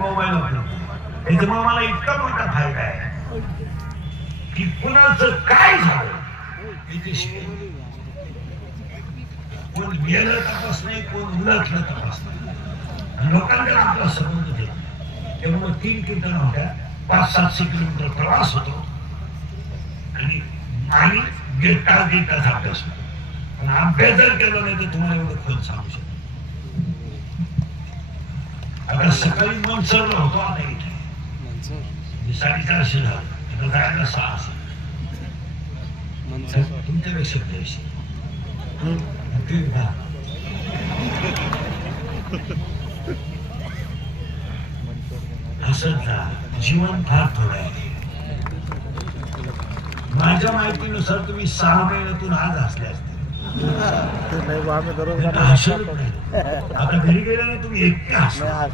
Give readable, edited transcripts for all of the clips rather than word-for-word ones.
Mobile वापरतो. त्याच्यामुळे मला इतका मोठा फायदा आहे की कुणाचं काय झालं कोण गेलं तपास नाही, कोण उलटलं तपास नाही. लोकांकडे आपला संबंध देत नाही. त्यामुळे 3 किलोमीटर होत्या 500-700 किलोमीटर प्रवास होतो आणि तास अभ्यास होतो. पण अभ्यास जर केला नाही तर तुम्हाला एवढं खोल सांगू शकतो. आता सकाळी मनसरला होतो, आता इथे 450 झालं, आता जायला 600. तुमच्यापेक्षा पैसे असंच जा. जीवन फार थोडं आहे. माझ्या माहितीनुसार तुम्ही 6 महिन्यातून आज हसले असते. आता घरी गेल्याने तुम्ही एकटे हसतात.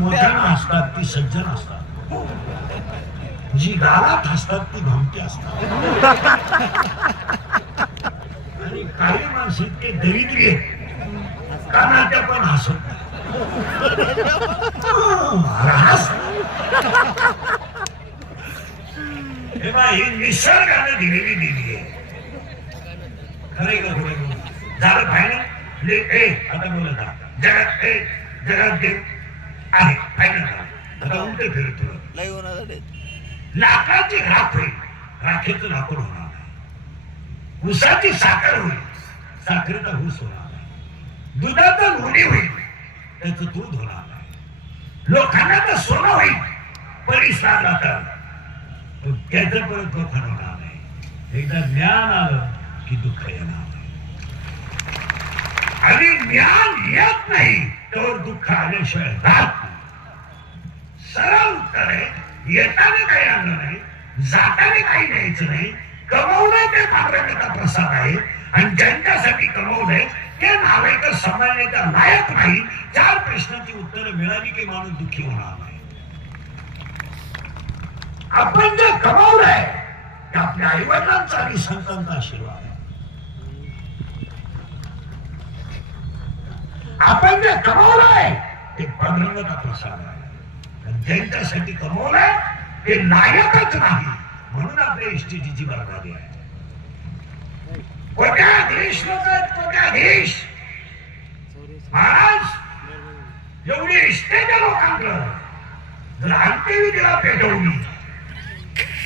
मोठ्यानं हसतात ती सज्जन असतात, जी गालात हसतात ती भमती असतात, आणि काही माणसं इतके दरिद्री आहेत कानाच्या पण हसत नाही. हे निसर्गाने दिलेली देणी आहे. खरे का पुढे झालं फायनल. आता बोलत जगात देव आहे फायनल. आता उलटे फिरतो लाकडाची राख होईल, राखेचं लाकूड होणार नाही. ऊसाची साखर होईल, साखरेचा ऊस होणार नाही. दुधाचं लोणी होईल, त्याचं दूध होणार नाही. लोखंडाचं सोनं होईल, परिसराला तर त्याचं परत लोखंड होणार नाही. एकदा ज्ञान आलं की दुःख येणार नाही, आणि ज्ञान येत नाही तर दुःख आल्याशिवाय राहत नाही. सरळ उत्तर आहे, येताना काही आलं नाही, जाताना काही न्यायचं नाही. कमवणं ते पांडुरंगाचा प्रसाद आहे, आणि ज्यांच्यासाठी कमवलंय ते नालायक सांभाळण्याच्या लायक नाही. 4 प्रश्नांची उत्तरं मिळाली की माणूस दुःखी होणार नाही. आपण जे कमवलंय ते आपल्या आईवडिलांचा आणि संतांचा आशीर्वाद आहे. आपण जे कमवलंय ते पांडुरंगाचा प्रसाद आहे. ज्यांच्यासाठी कमवलंय ते नायकच नाही, म्हणून आपल्या इष्टीची बरबादी आहे. कोट्याधीश लोक आहेत, कोट्याधीश. महाराज एवढी इष्टेच्या लोकांकडं जर अंत्यविधीला पेटवली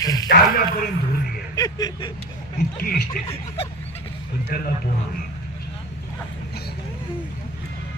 तर टाळण्यापर्यंत धुळली आहे, इतकी इष्टे, पण त्याला पोहणी